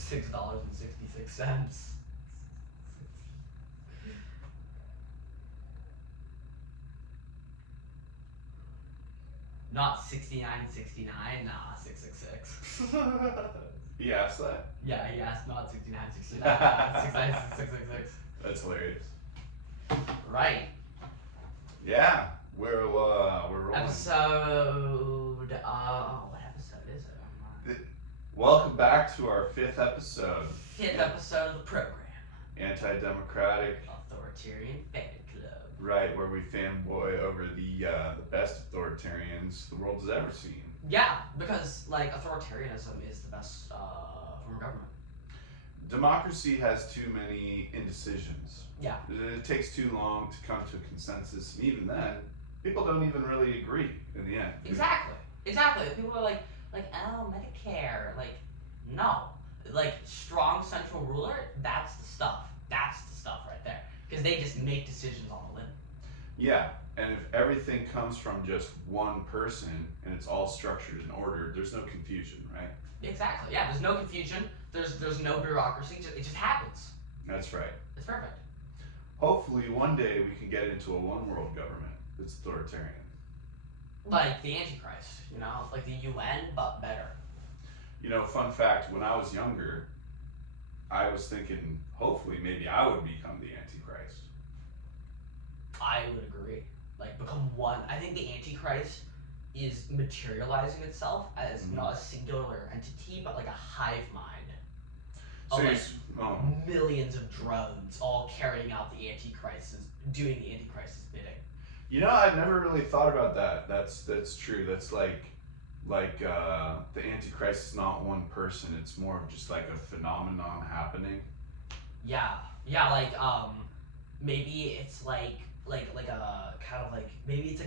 $6.66. Not 69.69, nah, 666. He asked that? Yeah, he asked not 69.69, 666. That's hilarious. Right. Yeah, we're rolling. Episode, what episode is it? Welcome back to our 5th episode. 5th episode of the program. Anti-democratic Authoritarian Fan Club. Right, where we fanboy over the best authoritarians the world has ever seen. Yeah, because like authoritarianism is the best form of government. Democracy has too many indecisions. Yeah. It takes too long to come to a consensus, and even then, people don't even really agree in the end. Exactly. People are like, oh, Medicare. Like, no. Like, strong central ruler, that's the stuff. That's the stuff right there. Because they just make decisions on the limb. Yeah, and if everything comes from just one person and it's all structured and ordered, there's no confusion, right? Exactly. Yeah, there's no confusion. There's no bureaucracy. It just happens. That's right. It's perfect. Hopefully one day we can get into a one world government that's authoritarian. Like the Antichrist, like the UN, but better. Fun fact, when I was younger, I was thinking, hopefully maybe I would become the Antichrist. I would agree. Like, become one. I think the Antichrist is materializing itself as not a singular entity, but like a hive mind. Of millions of drones all carrying out the Antichrist, doing the Antichrist's bidding. I've never really thought about that. That's true. That's like the Antichrist is not one person. It's more of just like a phenomenon happening. Yeah, like maybe it's like a kind of like maybe it's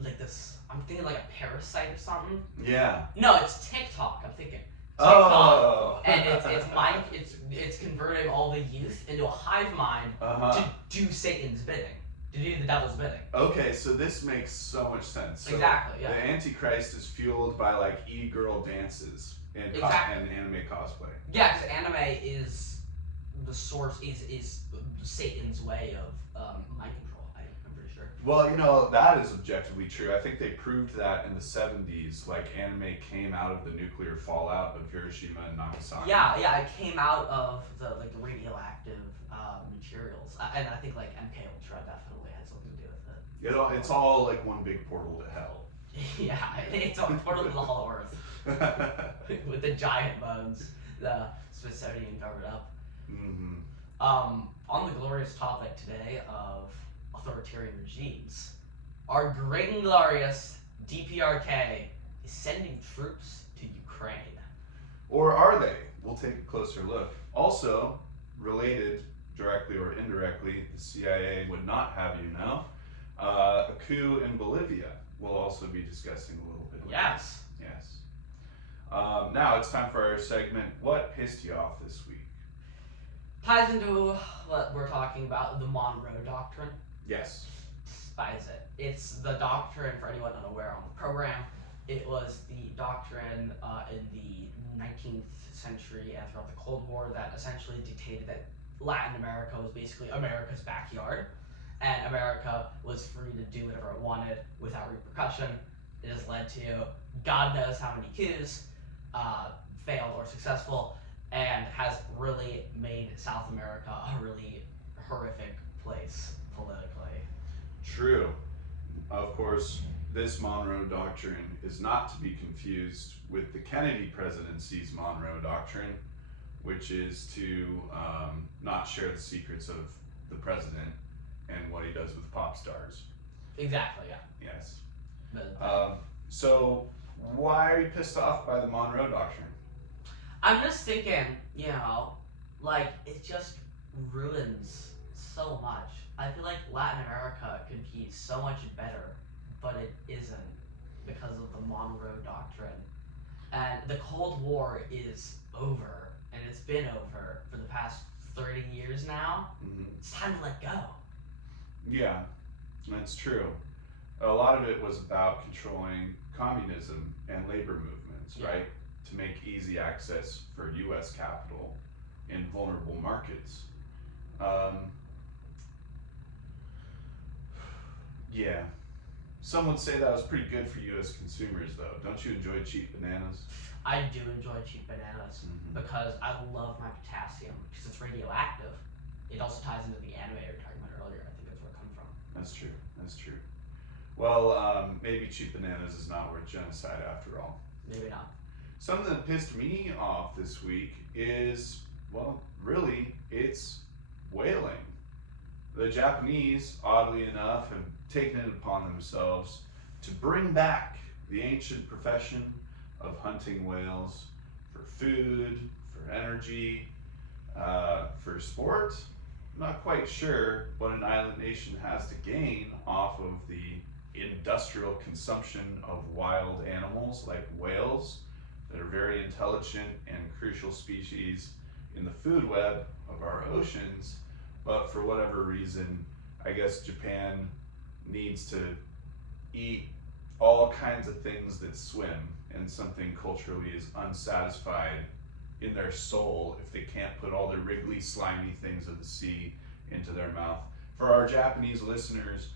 like this. I'm thinking like a parasite or something. Yeah. No, it's TikTok. I'm thinking. TikTok. And it's converting all the youth into a hive mind to do Satan's bidding, to do the devil's bidding. Okay, so this makes so much sense. So exactly. Yeah. The Antichrist is fueled by like e-girl dances and anime cosplay. Yeah, because anime is the source is Satan's way of mind control. I'm pretty sure. Well, that is objectively true. I think they proved that in the 70s. Like, anime came out of the nuclear fallout of Hiroshima and Nagasaki. Yeah, it came out of the radioactive materials, and I think like MK Ultra definitely had something to do with it. It's all like one big portal to hell. Yeah, it's a portal to the Hollow Earth with the giant bones the Smithsonian covered up. Mm-hmm. On the glorious topic today of authoritarian regimes, our great and glorious DPRK is sending troops to Ukraine. Or are they? We'll take a closer look. Also, related, directly or indirectly, the CIA would not have you know, a coup in Bolivia. We'll also be discussing a little bit later. Yes. Now it's time for our segment, What Pissed You Off This Week? Ties into what we're talking about, the Monroe Doctrine. Yes. Despise it. It's the doctrine, for anyone unaware on the program, it was the doctrine in the 19th century and throughout the Cold War that essentially dictated that Latin America was basically America's backyard, and America was free to do whatever it wanted without repercussion. It has led to God knows how many coups, failed or successful, and has really made South America a really horrific place politically. True. Of course, this Monroe Doctrine is not to be confused with the Kennedy presidency's Monroe Doctrine, which is to not share the secrets of the president and what he does with pop stars. Exactly, yeah. Yes. But, so, why are you pissed off by the Monroe Doctrine? I'm just thinking, like, it just ruins so much. I feel like Latin America could be so much better, but it isn't because of the Monroe Doctrine. And the Cold War is over, and it's been over for the past 30 years now. Mm-hmm. It's time to let go. Yeah, that's true. A lot of it was about controlling communism and labor movements, right? to make easy access for U.S. capital in vulnerable markets. Yeah. Some would say that was pretty good for U.S. consumers, though. Don't you enjoy cheap bananas? I do enjoy cheap bananas because I love my potassium because it's radioactive. It also ties into the anime we were talking about earlier. I think that's where it comes from. That's true. That's true. Well, maybe cheap bananas is not worth genocide after all. Maybe not. Something that pissed me off this week is, well, really, it's whaling. The Japanese, oddly enough, have taken it upon themselves to bring back the ancient profession of hunting whales for food, for energy, for sport. I'm not quite sure what an island nation has to gain off of the industrial consumption of wild animals like whales that are very intelligent and crucial species in the food web of our oceans. But for whatever reason, I guess Japan needs to eat all kinds of things that swim, and something culturally is unsatisfied in their soul if they can't put all the wriggly, slimy things of the sea into their mouth. For our Japanese listeners,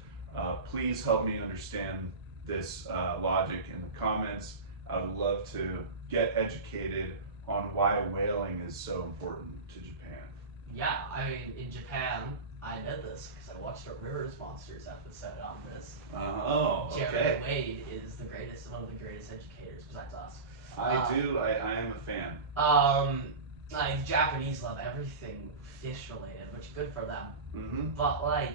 please help me understand this logic in the comments. I would love to get educated on why whaling is so important to Japan. Yeah, I mean, in Japan, I did this because I watched a Rivers Monsters episode on this. Oh, okay. Jerry Wade is the greatest, one of the greatest educators besides us. I am a fan. Like, Japanese love everything fish related, which is good for them. Mm-hmm. But, like,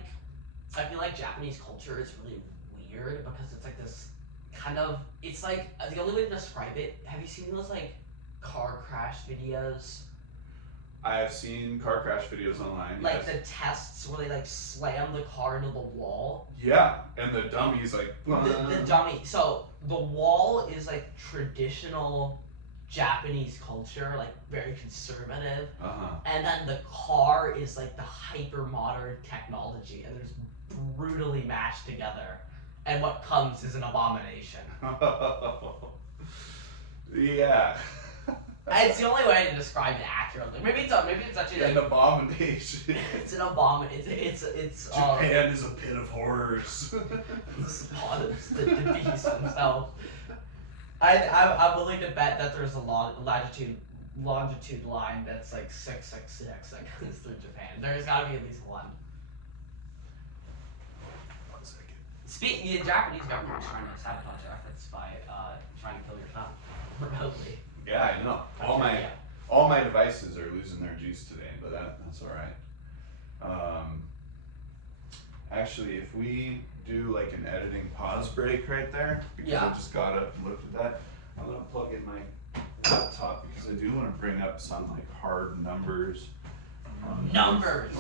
I feel like Japanese culture is really weird because it's like this kind of, it's like, the only way to describe it, have you seen those, like, car crash videos? I have seen car crash videos online. Like yes. the tests where they like slam the car into the wall. Yeah, and the dummy's like. The dummy. So the wall is like traditional Japanese culture, like very conservative. And then the car is like the hyper modern technology, and they're brutally mashed together. And what comes is an abomination. Yeah. It's the only way to describe it accurately. Maybe it's actually an abomination. It's an abomination. It's Japan is a pit of horrors. It's the beast himself. I'm willing to bet that there's a longitude line that's like 666 that goes through Japan. There's got to be at least one. 1 second. The Japanese government is trying to sabotage your efforts by trying to kill your son remotely. Yeah, I know. All my devices are losing their juice today, but that's all right. Actually, if we do like an editing pause break right there, because I just got up and looked at that, I'm gonna plug in my laptop because I do want to bring up some like hard numbers. Numbers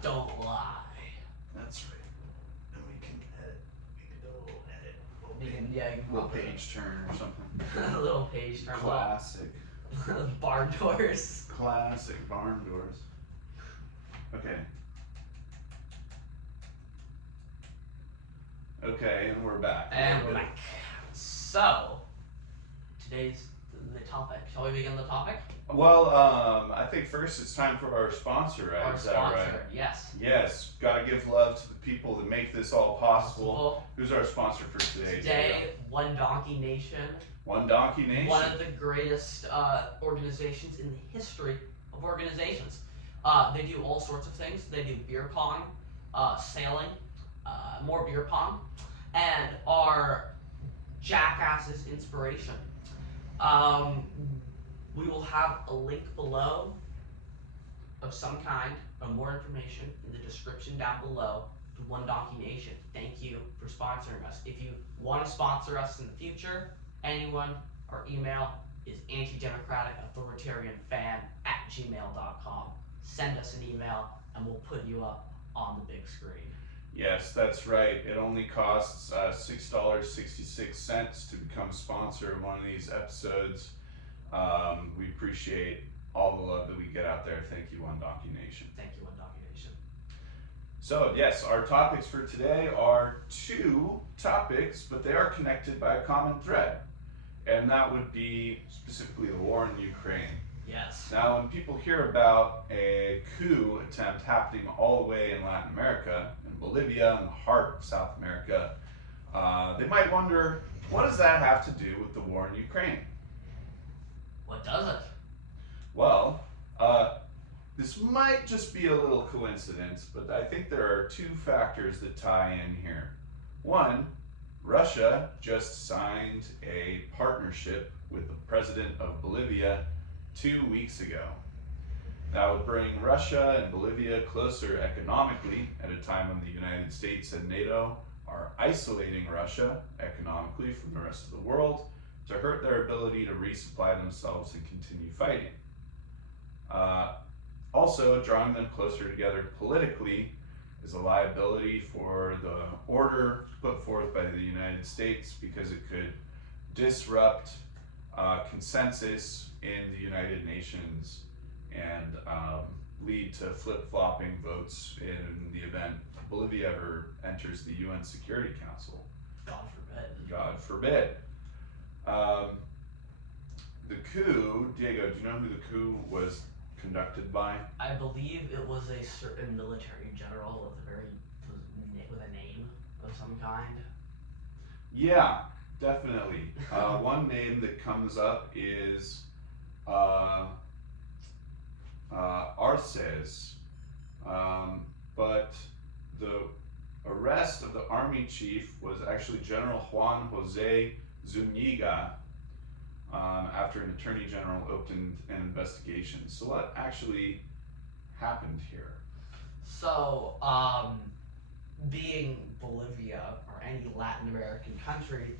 don't lie. That's right. And we can edit. We can do a little edit. You can Little page turn or something. A little page turn. Classic. Barn doors. Classic barn doors. Okay. Okay, and we're back. And we're back. So, today's the topic. Shall we begin the topic? Well, I think first it's time for our sponsor, right? Our sponsor, right? Yes. Yes, gotta give love to the people that make this all possible. Who's our sponsor for today? Today, One Donkey Nation. One Donkey Nation. One of the greatest organizations in the history of organizations. They do all sorts of things. They do beer pong, sailing, more beer pong, and are Jackass's inspiration. We will have a link below of some kind, or more information in the description down below to One Donkey Nation. Thank you for sponsoring us. If you want to sponsor us in the future, anyone, our email is antidemocratic-authoritarian-fan@gmail.com. Send us an email and we'll put you up on the big screen. Yes, that's right. It only costs $6.66 to become a sponsor of one of these episodes. We appreciate all the love that we get out there. Thank you, One Donkey Nation. Thank you, One Donkey Nation. So, yes, our topics for today are 2 topics, but they are connected by a common thread. and that would be specifically the war in Ukraine. Yes. Now, when people hear about a coup attempt happening all the way in Latin America, in Bolivia, in the heart of South America, they might wonder, what does that have to do with the war in Ukraine? What does it? Well, this might just be a little coincidence, but I think there are two factors that tie in here. One, Russia just signed a partnership with the president of Bolivia 2 weeks ago. That would bring Russia and Bolivia closer economically at a time when the United States and NATO are isolating Russia economically from the rest of the world to hurt their ability to resupply themselves and continue fighting. Also, drawing them closer together politically is a liability for the order put forth by the United States, because it could disrupt consensus in the United Nations and lead to flip-flopping votes in the event Bolivia ever enters the UN Security Council. God forbid. God forbid. The coup, Diego, do you know who the coup was conducted by? I believe it was a certain military general with a name of some kind. Yeah, definitely. One name that comes up is Arces, but the arrest of the army chief was actually General Juan Jose Zuniga, after an attorney general opened an investigation. So what actually happened here? So, being Bolivia or any Latin American country,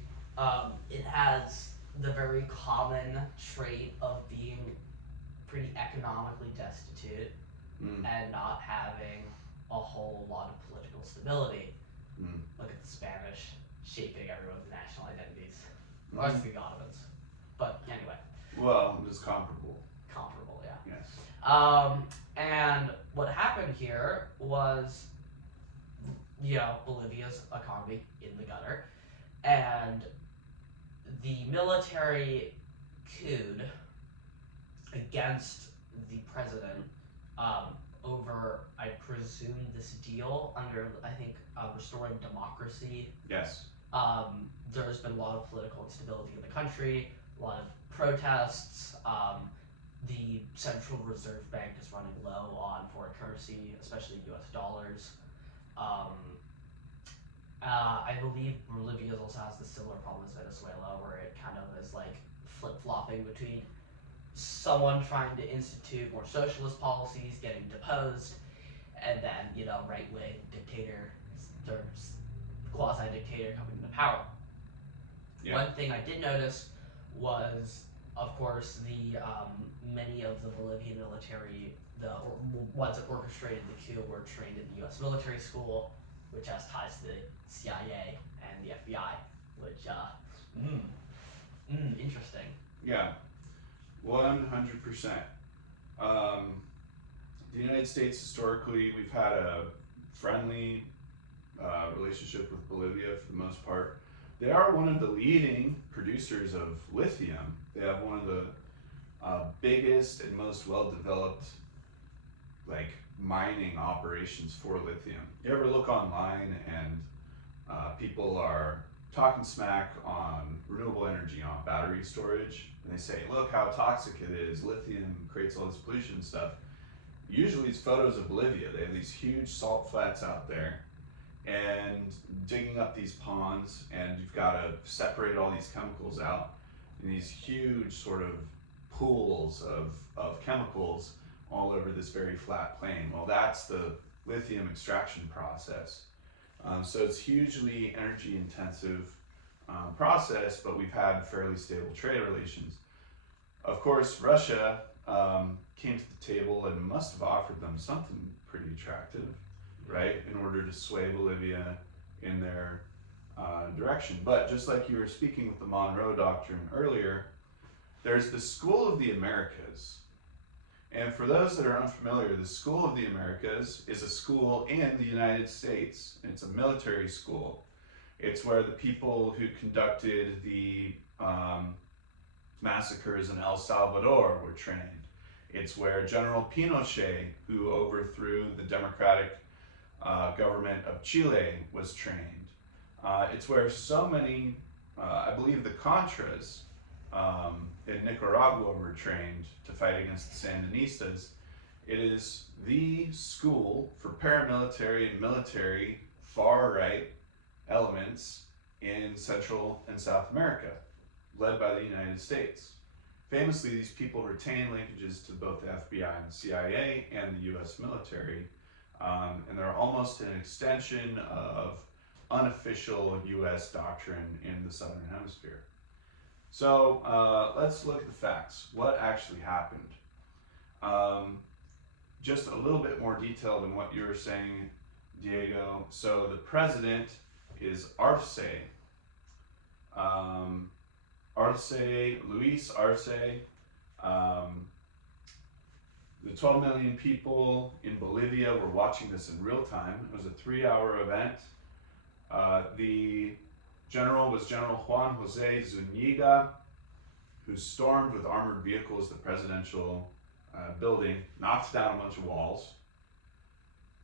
it has the very common trait of being pretty economically destitute and not having a whole lot of political stability. Look at the Spanish shaping everyone's national identities. Or the Ottomans. But anyway. Well, it was comparable. Comparable, yeah. Yes. And what happened here was, Bolivia's economy in the gutter, and the military coup against the president over, I presume, this deal under, I think, restoring democracy. Yes. There's been a lot of political instability in the country, a lot of protests. The Central Reserve Bank is running low on foreign currency, especially US dollars. I believe Bolivia also has the similar problem as Venezuela, where it kind of is like flip-flopping between someone trying to institute more socialist policies getting deposed, and then, right-wing dictator, there's quasi-dictator coming to power. Yeah. One thing I did notice was, of course, the many of the Bolivian military, the ones that orchestrated the coup, were trained in the U.S. military school, which has ties to the CIA and the FBI, which, interesting. Yeah, 100%. The United States, historically, we've had a friendly relationship with Bolivia for the most part. They are one of the leading producers of lithium. They have one of the biggest and most well-developed mining operations for lithium. You ever look online and people are talking smack on renewable energy, on battery storage, and they say, look how toxic it is, lithium creates all this pollution and stuff. Usually it's photos of Bolivia. They have these huge salt flats out there and digging up these ponds, and you've got to separate all these chemicals out in these huge sort of pools of chemicals all over this very flat plain. Well, that's the lithium extraction process. So it's hugely energy intensive process, but we've had fairly stable trade relations. Of course, Russia came to the table and must have offered them something pretty attractive, right, in order to sway Bolivia in their direction. But just like you were speaking with the Monroe Doctrine earlier, there's the School of the Americas. And for those that are unfamiliar, the School of the Americas is a school in the United States. It's a military school. It's where the people who conducted the massacres in El Salvador were trained. It's where General Pinochet, who overthrew the democratic government of Chile, was trained. It's where so many, I believe the Contras in Nicaragua were trained to fight against the Sandinistas. It is the school for paramilitary and military far-right elements in Central and South America, led by the United States. Famously, these people retain linkages to both the FBI and the CIA and the US military, and they're almost an extension of unofficial US doctrine in the Southern Hemisphere. So let's look at the facts. What actually happened? Just a little bit more detail than what you were saying, Diego. So the president is Arce. Luis Arce. The 12 million people in Bolivia were watching this in real time. It was a 3-hour event. The general was General Juan Jose Zuniga, who stormed with armored vehicles the presidential building, knocked down a bunch of walls.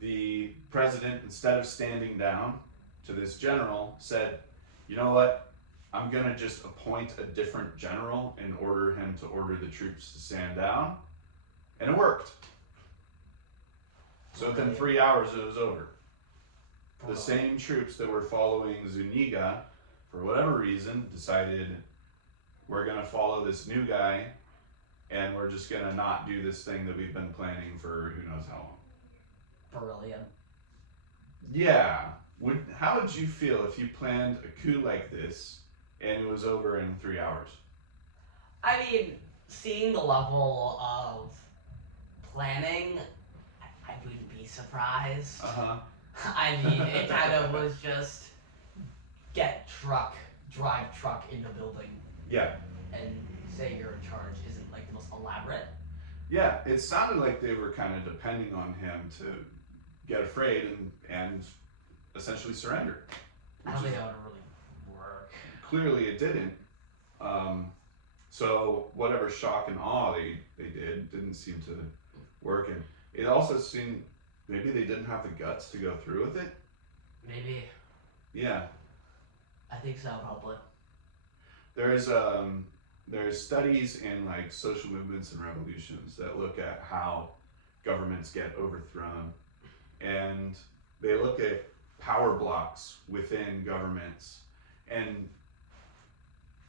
The president, instead of standing down to this general, said, you know what? I'm going to just appoint a different general and order him to order the troops to stand down. And it worked. So within 3 hours, it was over. The same troops that were following Zuniga, for whatever reason, decided we're going to follow this new guy and we're just going to not do this thing that we've been planning for who knows how long. Brilliant. Yeah. How would you feel if you planned a coup like this and it was over in 3 hours? I mean, seeing the level of planning, I wouldn't be surprised. I mean, it kind of was just drive truck into building. Yeah. And say you're in charge isn't like the most elaborate. Yeah, it sounded like they were kind of depending on him to get afraid and essentially surrender. I don't think that would really work. Clearly it didn't. So whatever shock and awe they didn't seem to work. And it also seemed maybe they didn't have the guts to go through with it. Maybe. Yeah. I think so, probably. There's studies in like social movements and revolutions that look at how governments get overthrown, and they look at power blocks within governments, and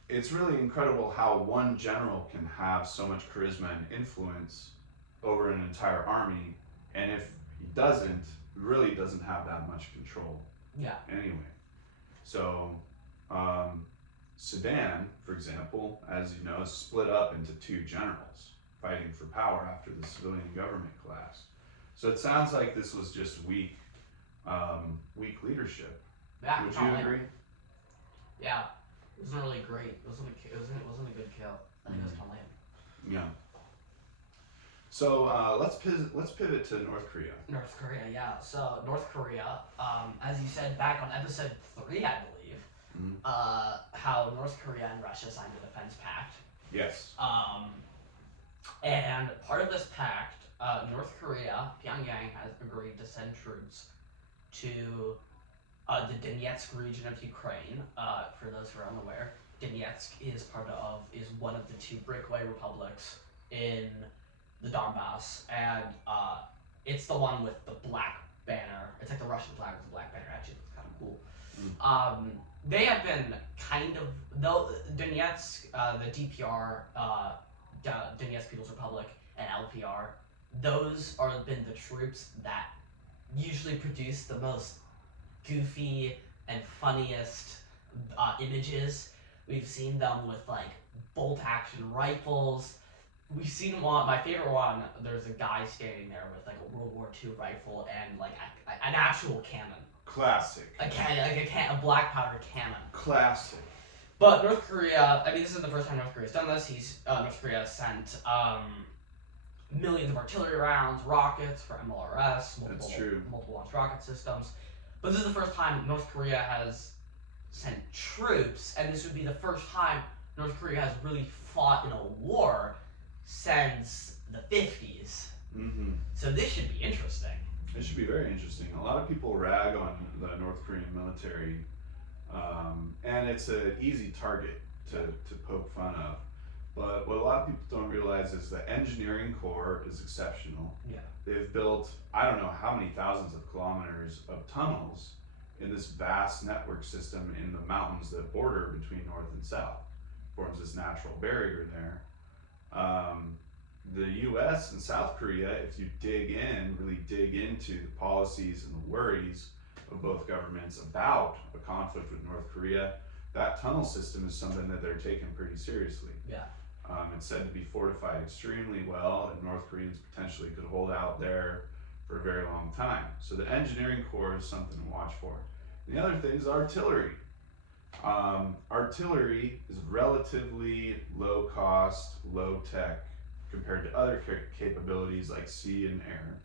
it's really incredible how one general can have so much charisma and influence over an entire army, and if he really doesn't have that much control. Yeah. Anyway, so Sudan, for example, as you know, is split up into 2 generals fighting for power after the civilian government collapsed. So it sounds like this was just weak leadership. Yeah, would you agree? Yeah, it wasn't really great. It wasn't a good kill. I think it was kind of lame. Yeah. So let's pivot to North Korea. North Korea, yeah. So North Korea, as you said back on episode 3, I believe, how North Korea and Russia signed a defense pact. Yes. And part of this pact, North Korea, Pyongyang has agreed to send troops to the Donetsk region of Ukraine. For those who are unaware, Donetsk is one of the 2 breakaway republics in the Donbass, and it's the one with the black banner. It's like the Russian flag with the black banner. Actually, it's kind of cool. They have been kind of, though Donetsk, the DPR, Donetsk People's Republic, and LPR, those are been the troops that usually produce the most goofy and funniest images. We've seen them with like bolt-action rifles. We've seen one, my favorite one, there's a guy standing there with like a World War II rifle and like an actual cannon. Classic. A black powder cannon. Classic. But North Korea, I mean, this is the first time North Korea's done this. North Korea sent millions of artillery rounds, rockets for MLRS, multiple launch rocket systems. But this is the first time North Korea has sent troops, and this would be the first time North Korea has really fought in a war since the 50s. Mm-hmm. So this should be interesting. It should be very interesting. A lot of people rag on the North Korean military, and it's an easy target to poke fun of. But what a lot of people don't realize is the engineering core is exceptional. Yeah. They've built, I don't know how many thousands of kilometers of tunnels in this vast network system in the mountains that border between North and South. Forms this natural barrier there. The US and South Korea, if you really dig into the policies and the worries of both governments about a conflict with North Korea, that tunnel system is something that they're taking pretty seriously. Yeah. It's said to be fortified extremely well, and North Koreans potentially could hold out there for a very long time. So the engineering core is something to watch for. And the other thing is artillery. Artillery is relatively low cost, low tech compared to other capabilities like sea and air.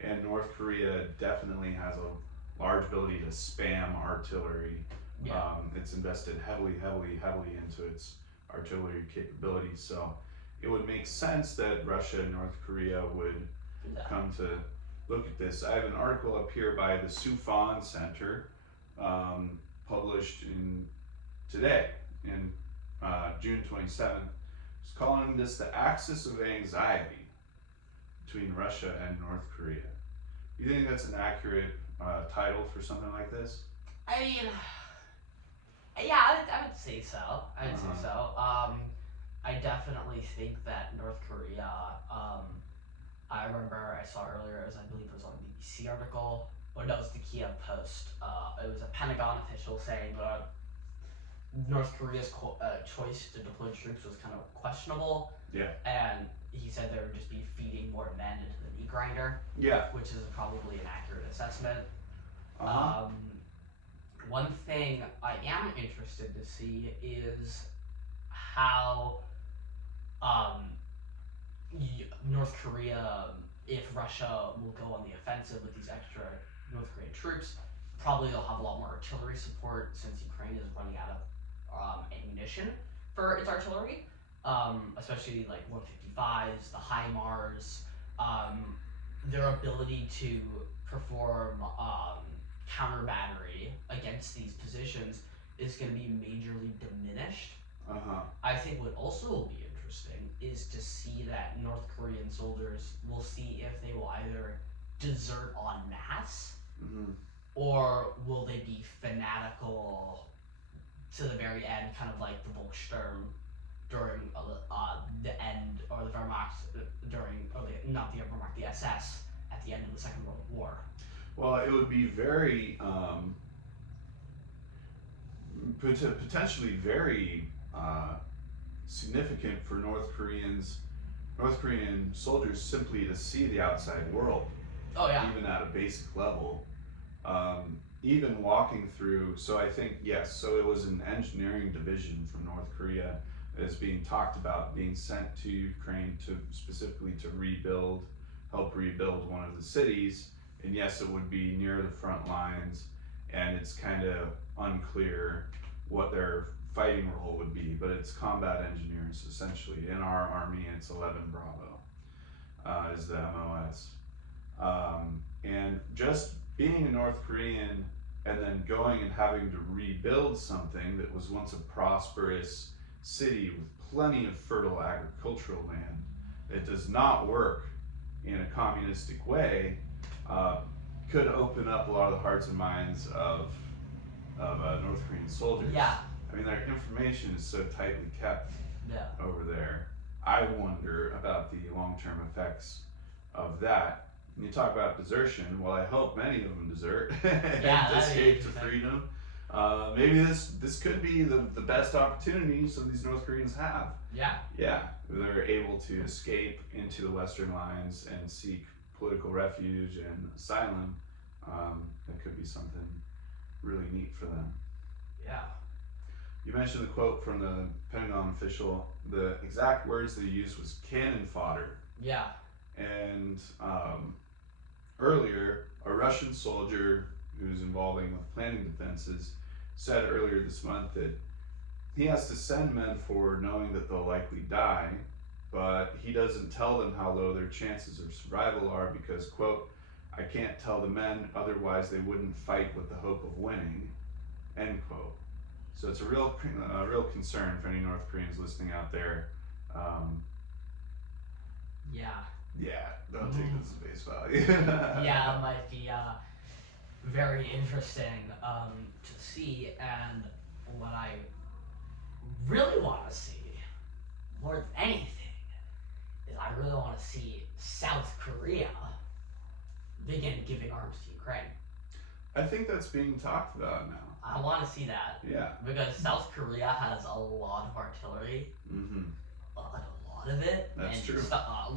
And North Korea definitely has a large ability to spam artillery. Yeah. It's invested heavily into its artillery capabilities. So it would make sense that Russia and North Korea would come to look at this. I have an article up here by the Sufan Center, published today in June 27th. It's calling this the axis of anxiety between Russia and North Korea. You think that's an accurate title for something like this? I mean, yeah, I would say so. I would say so. I definitely think that North Korea, I remember I saw earlier, I believe it was on a BBC article, or no, it was the Kiev Post. It was a Pentagon official saying North Korea's choice to deploy troops was kind of questionable. Yeah. And he said they would just be feeding more men into the meat grinder. Yeah. Which is probably an accurate assessment. Uh-huh. One thing I am interested to see is how North Korea, if Russia will go on the offensive with these extra North Korean troops, probably they'll have a lot more artillery support since Ukraine is running out of ammunition for its artillery, especially like 155s, the HIMARS, their ability to perform counter battery against these positions is going to be majorly diminished. I think what also will be interesting is to see that North Korean soldiers will see if they will either desert en masse, or will they be fanatical to the very end, kind of like the Volkssturm during the end, or the Wehrmacht during, or not the Wehrmacht, the SS at the end of the Second World War. Well, it would be very, potentially very significant for North Korean soldiers simply to see the outside world. Oh yeah. Even at a basic level. Even walking through, so I think, yes, so it was an engineering division from North Korea that is being talked about being sent to Ukraine specifically to help rebuild one of the cities. And yes, it would be near the front lines, and it's kind of unclear what their fighting role would be, but it's combat engineers essentially. In our army, it's 11 Bravo is the MOS. And just being a North Korean and then going and having to rebuild something that was once a prosperous city with plenty of fertile agricultural land that does not work in a communistic way, could open up a lot of the hearts and minds of North Korean soldiers. Yeah. I mean, their information is so tightly kept over there. I wonder about the long-term effects of that. When you talk about desertion, well, I hope many of them desert and escape to freedom. Maybe this could be the best opportunity some of these North Koreans have. Yeah. Yeah, they're able to escape into the Western lines and seek political refuge and asylum. That could be something really neat for them. Yeah. You mentioned the quote from the Pentagon official. The exact words they used was cannon fodder. Yeah. And earlier, a Russian soldier who's involving with planning defenses said earlier this month that he has to send men forward knowing that they'll likely die, but he doesn't tell them how low their chances of survival are because, quote, I can't tell the men, otherwise they wouldn't fight with the hope of winning, end quote. So it's a real concern for any North Koreans listening out there. Yeah. Yeah, don't take this as face value. Yeah, it might be very interesting to see, and what I really want to see, more than anything, is I really want to see South Korea begin giving arms to Ukraine. I think that's being talked about now. I want to see that. Yeah. Because South Korea has a lot of artillery. Mm-hmm. Like a lot of it. That's and true.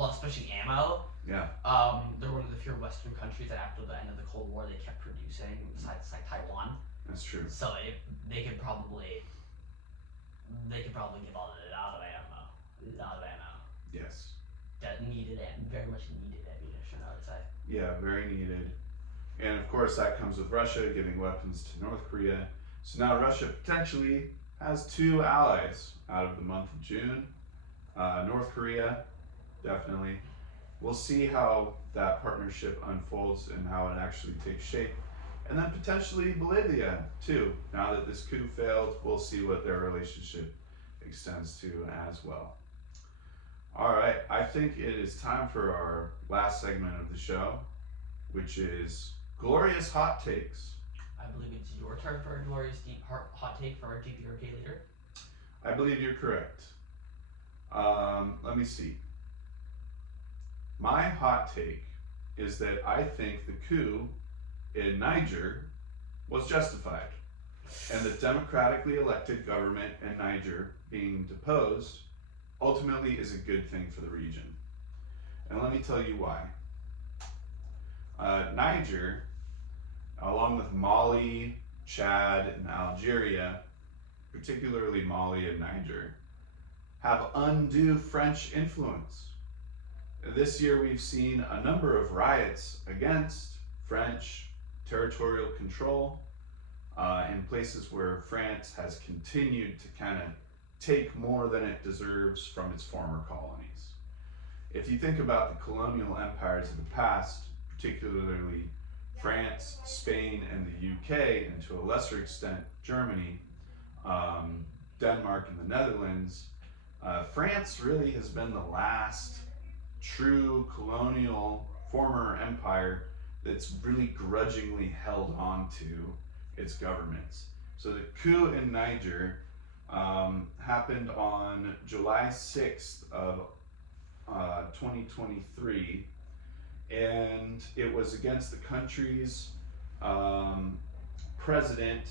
Especially ammo. Yeah. They're one of the few Western countries that after the end of the Cold War they kept producing, besides like Taiwan. That's true. So they could probably give a lot of ammo. Yes. That needed it, very much needed ammunition, I would say. Yeah, very needed. And of course that comes with Russia giving weapons to North Korea. So now Russia potentially has 2 allies out of the month of June. North Korea, definitely. We'll see how that partnership unfolds and how it actually takes shape. And then potentially Bolivia too. Now that this coup failed, we'll see what their relationship extends to as well. All right, I think it is time for our last segment of the show, which is Glorious Hot Takes. I believe it's your turn for a glorious deep hot take for our DPRK leader. I believe you're correct. Let me see. My hot take is that I think the coup in Niger was justified, and the democratically elected government in Niger being deposed ultimately is a good thing for the region. And let me tell you why. Niger, along with Mali, Chad, and Algeria, particularly Mali and Niger, have undue French influence. This year we've seen a number of riots against French territorial control in places where France has continued to kind of take more than it deserves from its former colonies. If you think about the colonial empires of the past, particularly France, Spain, and the UK, and to a lesser extent Germany, Denmark, and the Netherlands, France really has been the last true colonial former empire that's really grudgingly held on to its governments. So the coup in Niger happened on July 6th of 2023, and it was against the country's president.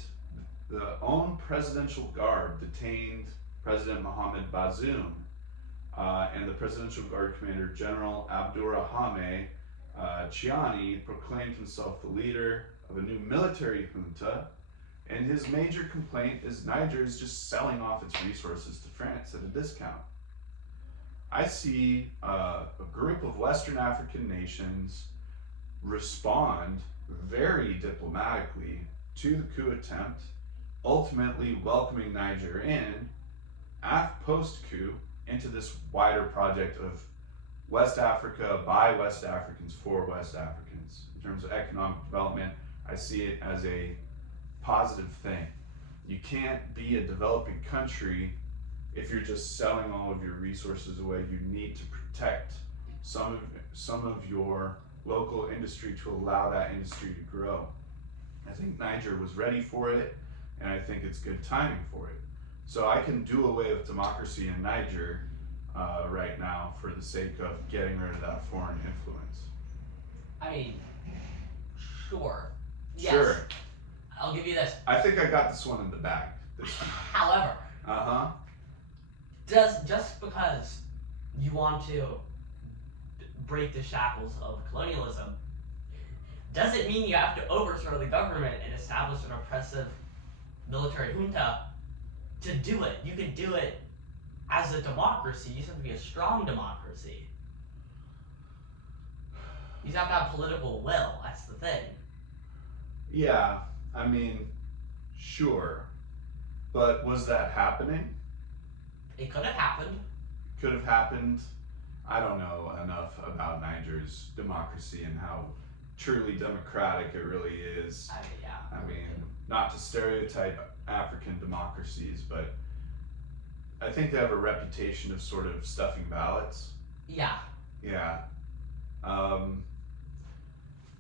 The own presidential guard detained President Mohamed Bazoum, and the Presidential Guard Commander General Abdourahmane Chiani proclaimed himself the leader of a new military junta, and his major complaint is Niger is just selling off its resources to France at a discount. I see a group of Western African nations respond very diplomatically to the coup attempt, ultimately welcoming Niger in, post-coup, into this wider project of West Africa by West Africans for West Africans. In terms of economic development, I see it as a positive thing. You can't be a developing country if you're just selling all of your resources away. You need to protect some of your local industry to allow that industry to grow. I think Niger was ready for it, and I think it's good timing for it. So I can do away with democracy in Niger right now for the sake of getting rid of that foreign influence. I mean, sure. Yes. Sure. I'll give you this. I think I got this one in the bag this time. However, just because you want to break the shackles of colonialism doesn't mean you have to overthrow the government and establish an oppressive military junta to do it. You can do it as a democracy. You just have to be a strong democracy. You just have to have political will. That's the thing. Yeah, I mean, sure. But was that happening? It could have happened. Could have happened. I don't know enough about Niger's democracy and how truly democratic it really is. I mean, not to stereotype African democracies, but I think they have a reputation of sort of stuffing ballots. Yeah. Yeah.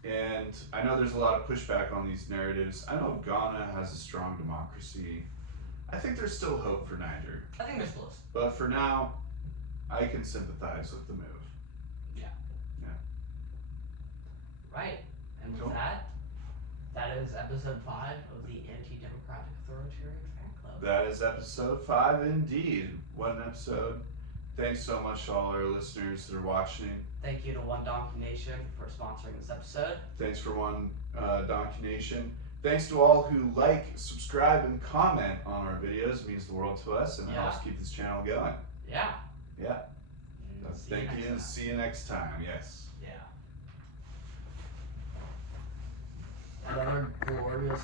And I know there's a lot of pushback on these narratives. I know Ghana has a strong democracy. I think there's still hope for Niger. I think there's close. But for now, I can sympathize with the move. Right. And with Cool. that is episode 5 of the Anti-Democratic Authoritarian Fan Club. That is episode 5 indeed. What an episode. Thanks so much to all our listeners that are watching. Thank you to One Donkey Nation for sponsoring this episode. Thanks for One Donkey Nation. Thanks to all who like, subscribe, and comment on our videos. It means the world to us and it helps keep this channel going. Yeah. Yeah. Thank you. Next time. See you next time. Yes. Yeah. Another glorious